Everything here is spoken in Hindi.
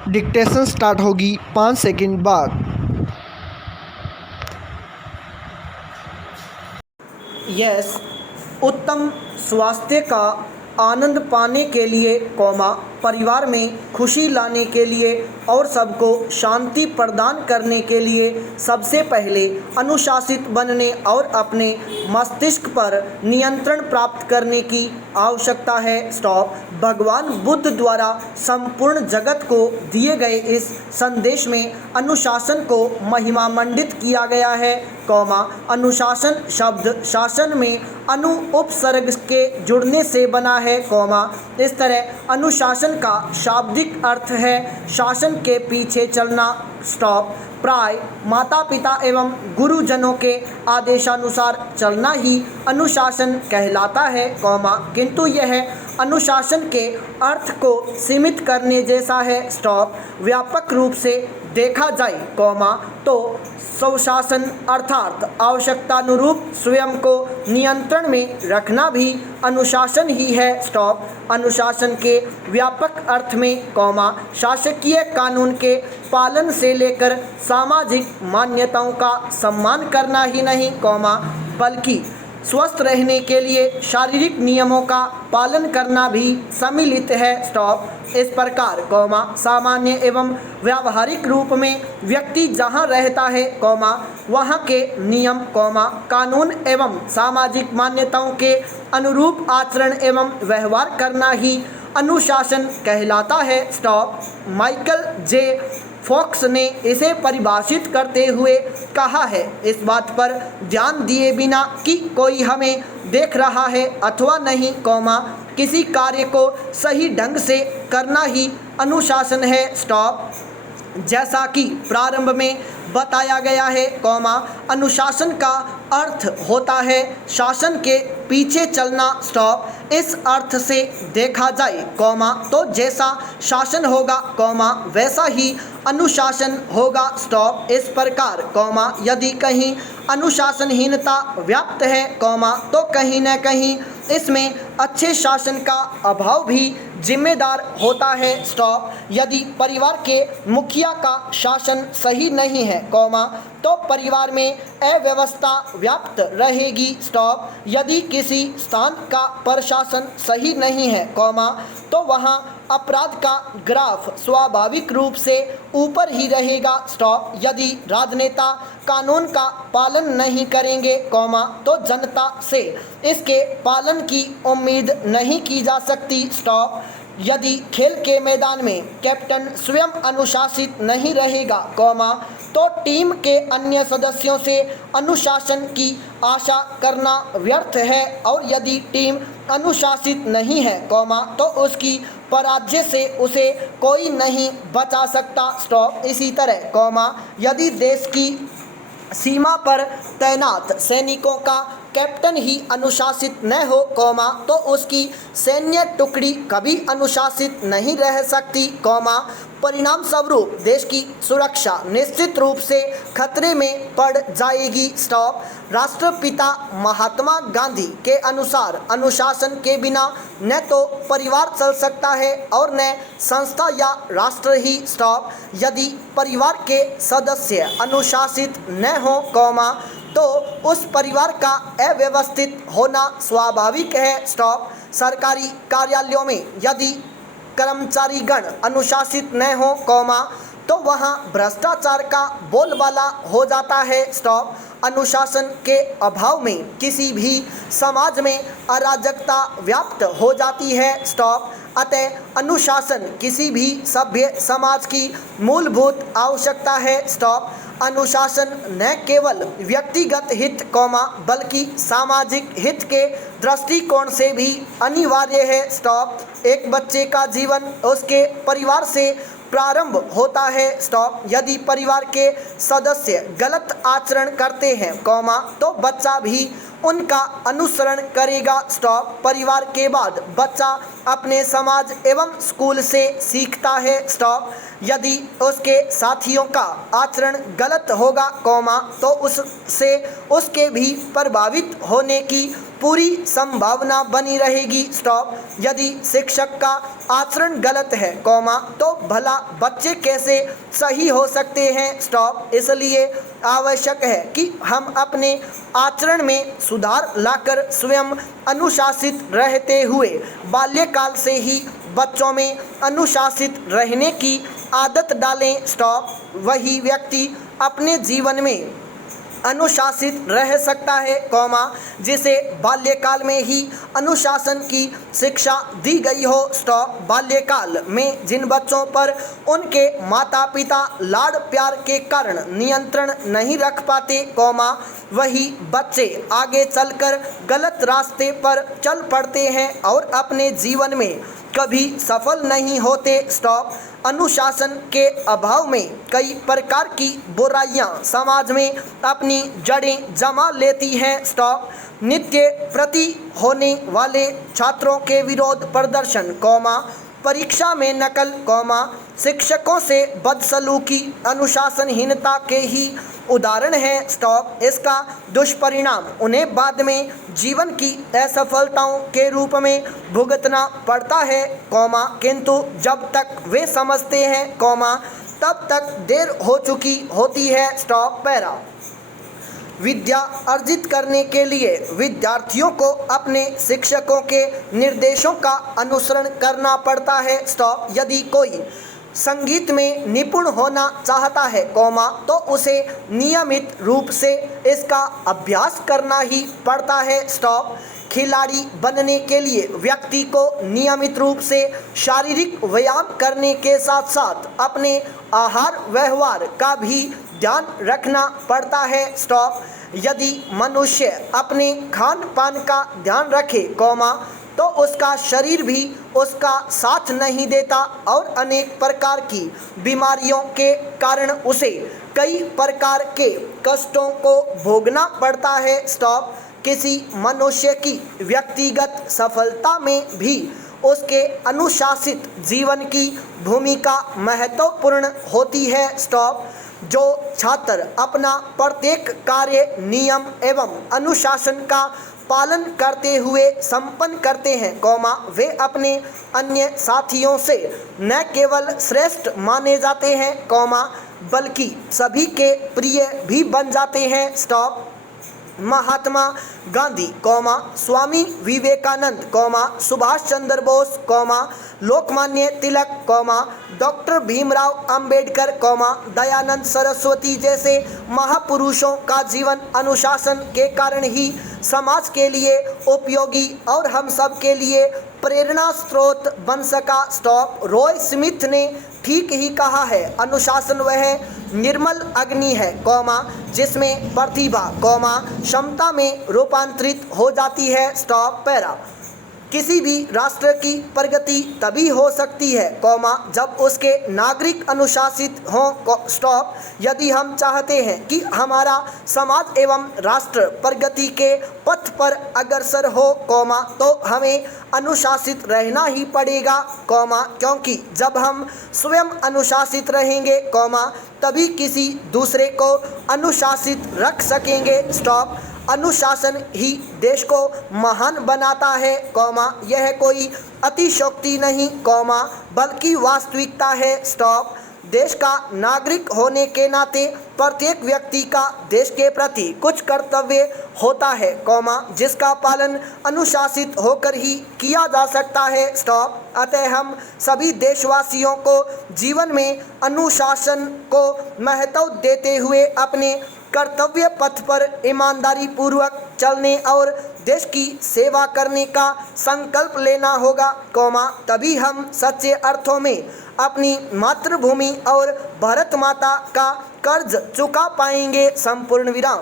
डिक्टेशन स्टार्ट होगी 5 सेकंड बाद। यस, उत्तम स्वास्थ्य का आनंद पाने के लिए, परिवार में खुशी लाने के लिए और सबको शांति प्रदान करने के लिए सबसे पहले अनुशासित बनने और अपने मस्तिष्क पर नियंत्रण प्राप्त करने की आवश्यकता है। स्टॉप। भगवान बुद्ध द्वारा संपूर्ण जगत को दिए गए इस संदेश में अनुशासन को महिमामंडित किया गया है, अनुशासन शब्द शासन में अनु उपसर्ग के जुड़ने से बना है, इस तरह अनुशासन का शाब्दिक अर्थ है शासन के पीछे चलना। स्टॉप। प्राय माता पिता एवं गुरुजनों के आदेशानुसार चलना ही अनुशासन कहलाता है, किंतु यह अनुशासन के अर्थ को सीमित करने जैसा है। स्टॉप। व्यापक रूप से देखा जाए, तो स्वशासन अर्थात आवश्यकतानुरूप स्वयं को नियंत्रण में रखना भी अनुशासन ही है। स्टॉप। अनुशासन के व्यापक अर्थ में, शासकीय कानून के पालन से लेकर सामाजिक मान्यताओं का सम्मान करना ही नहीं, बल्कि स्वस्थ रहने के लिए शारीरिक नियमों का पालन करना भी सम्मिलित है। स्टॉप। इस प्रकार, सामान्य एवं व्यावहारिक रूप में व्यक्ति जहाँ रहता है, वहाँ के नियम, कानून एवं सामाजिक मान्यताओं के अनुरूप आचरण एवं व्यवहार करना ही अनुशासन कहलाता है। स्टॉप। माइकल जे फॉक्स ने इसे परिभाषित करते हुए कहा है, इस बात पर ध्यान दिए बिना कि कोई हमें देख रहा है अथवा नहीं, किसी कार्य को सही ढंग से करना ही अनुशासन है। स्टॉप। जैसा कि प्रारंभ में बताया गया है, अनुशासन का अर्थ होता है शासन के पीछे चलना। स्टॉप। इस अर्थ से देखा जाए, तो जैसा शासन होगा, वैसा ही अनुशासन होगा। स्टॉप। इस प्रकार, यदि कहीं अनुशासनहीनता व्याप्त है, तो कहीं न कहीं इसमें अच्छे शासन का अभाव भी जिम्मेदार होता है। स्टॉप। यदि परिवार के मुखिया का शासन सही नहीं है, तो परिवार में अव्यवस्था व्याप्त रहेगी। स्टॉप। यदि किसी स्थान का प्रशासन सही नहीं है, तो वहाँ अपराध का ग्राफ स्वाभाविक रूप से ऊपर ही रहेगा। स्टॉप। यदि राजनेता कानून का पालन नहीं करेंगे, तो जनता से इसके पालन की उम्मीद नहीं की जा सकती। स्टॉप। यदि खेल के मैदान में कैप्टन स्वयं अनुशासित नहीं रहेगा, तो टीम के अन्य सदस्यों से अनुशासन की आशा करना व्यर्थ है, और यदि टीम अनुशासित नहीं है, तो उसकी पराजय से उसे कोई नहीं बचा सकता। स्टॉप। इसी तरह, यदि देश की सीमा पर तैनात सैनिकों का कैप्टन ही अनुशासित न हो, तो उसकी सैन्य टुकड़ी कभी अनुशासित नहीं रह सकती, परिणाम स्वरूप देश की सुरक्षा निश्चित रूप से खतरे में पड़ जाएगी। स्टॉप। राष्ट्रपिता महात्मा गांधी के अनुसार अनुशासन के बिना न तो परिवार चल सकता है और न संस्था या राष्ट्र ही। स्टॉप। यदि परिवार के सदस्य अनुशासित न हो, तो उस परिवार का अव्यवस्थित होना स्वाभाविक है। स्टॉप। सरकारी कार्यालयों में यदि कर्मचारीगण अनुशासित न हो, तो वहाँ भ्रष्टाचार का बोलबाला हो जाता है। स्टॉप। अनुशासन के अभाव में किसी भी समाज में अराजकता व्याप्त हो जाती है। स्टॉप। अतः अनुशासन किसी भी सभ्य समाज की मूलभूत आवश्यकता है। स्टॉप। अनुशासन न केवल व्यक्तिगत हित, बल्कि सामाजिक हित के दृष्टिकोण से भी अनिवार्य है। स्टॉप। एक बच्चे का जीवन उसके परिवार से प्रारंभ होता है। स्टॉप। यदि परिवार के सदस्य गलत आचरण करते हैं, तो बच्चा भी उनका अनुसरण करेगा। स्टॉप। परिवार के बाद बच्चा अपने समाज एवं स्कूल से सीखता है। स्टॉप। यदि उसके साथियों का आचरण गलत होगा, तो उससे उसके भी प्रभावित होने की पूरी संभावना बनी रहेगी। स्टॉप। यदि शिक्षक का आचरण गलत है, कॉमा, तो भला बच्चे कैसे सही हो सकते हैं? स्टॉप। इसलिए आवश्यक है कि हम अपने आचरण में सुधार लाकर स्वयं अनुशासित रहते हुए बाल्यकाल से ही बच्चों में अनुशासित रहने की आदत डालें। स्टॉप। वही व्यक्ति अपने जीवन में अनुशासित रह सकता है, कॉमा, जिसे बाल्यकाल में ही अनुशासन की शिक्षा दी गई हो। स्टॉप। बाल्यकाल में जिन बच्चों पर उनके माता पिता लाड़ प्यार के कारण नियंत्रण नहीं रख पाते, कॉमा, वही बच्चे आगे चलकर गलत रास्ते पर चल पड़ते हैं और अपने जीवन में कभी सफल नहीं होते। स्टॉप। अनुशासन के अभाव में कई प्रकार की बुराइयां समाज में अपनी जड़ें जमा लेती हैं। स्टॉप। नित्य प्रति होने वाले छात्रों के विरोध प्रदर्शन, कॉमा, परीक्षा में नकल, कॉमा, शिक्षकों से बदसलूकी अनुशासनहीनता के ही उदाहरण है। स्टॉप। इसका दुष्परिणाम उन्हें बाद में जीवन की असफलताओं के रूप में भुगतना पड़ता है, कॉमा, किंतु जब तक वे समझते हैं, कॉमा, तब तक देर हो चुकी होती है। स्टॉप। पैरा। विद्या अर्जित करने के लिए विद्यार्थियों को अपने शिक्षकों के निर्देशों का अनुसरण करना पड़ता है। स्टॉप। यदि कोई संगीत में निपुण होना चाहता है, कॉमा, तो उसे नियमित रूप से इसका अभ्यास करना ही पड़ता है। स्टॉप। खिलाड़ी बनने के लिए व्यक्ति को नियमित रूप से शारीरिक व्यायाम करने के साथ साथ अपने आहार व्यवहार का भी ध्यान रखना पड़ता है। स्टॉप। यदि मनुष्य अपने खान पान का ध्यान रखे, कॉमा, तो उसका शरीर भी उसका साथ नहीं देता और अनेक प्रकार की बीमारियों के कारण उसे कई प्रकार के कष्टों को भोगना पड़ता है। स्टॉप। किसी मनुष्य की व्यक्तिगत सफलता में भी उसके अनुशासित जीवन की भूमिका महत्वपूर्ण होती है। स्टॉप। जो छात्र अपना प्रत्येक कार्य नियम एवं अनुशासन का पालन करते हुए संपन्न करते हैं, कॉमा, वे अपने अन्य साथियों से न केवल श्रेष्ठ माने जाते हैं, कॉमा, बल्कि सभी के प्रिय भी बन जाते हैं। Stop. Mahatma Gandhi, comma, Swami Vivekananda, comma, Subhash Chandra Bose, comma, Lokmanya Tilak, comma, doctor Bhimrao Ambedkar, comma, Dayanand Saraswati जैसे महापुरुषों का जीवन अनुशासन के कारण ही समाज के लिए उपयोगी और हम सब के लिए प्रेरणा स्रोत बन सका। स्टॉप। रॉय स्मिथ ने ठीक ही कहा है, अनुशासन वह निर्मल अग्नि है, कॉमा, जिसमें प्रतिभा, कॉमा, क्षमता में रूपांतरित हो जाती है। स्टॉप। पैरा। किसी भी राष्ट्र की प्रगति तभी हो सकती है, कॉमा, जब उसके नागरिक अनुशासित हों। स्टॉप। यदि हम चाहते हैं कि हमारा समाज एवं राष्ट्र प्रगति के पथ पर अग्रसर हो, कॉमा, तो हमें अनुशासित रहना ही पड़ेगा, कॉमा, क्योंकि जब हम स्वयं अनुशासित रहेंगे, कॉमा, तभी किसी दूसरे को अनुशासित रख सकेंगे। स्टॉप। अनुशासन ही देश को महान बनाता है, कॉमा, यह कोई अतिशयोक्ति नहीं, कॉमा, बल्कि वास्तविकता है। स्टॉप। देश का नागरिक होने के नाते प्रत्येक व्यक्ति का देश के प्रति कुछ कर्तव्य होता है, कॉमा, जिसका पालन अनुशासित होकर ही किया जा सकता है। स्टॉप। अतः हम सभी देशवासियों को जीवन में अनुशासन को महत्व देते हुए अपने कर्तव्य पथ पर ईमानदारी पूर्वक चलने और देश की सेवा करने का संकल्प लेना होगा, कॉमा, तभी हम सच्चे अर्थों में अपनी मातृभूमि और भारत माता का कर्ज चुका पाएंगे। संपूर्ण विराम।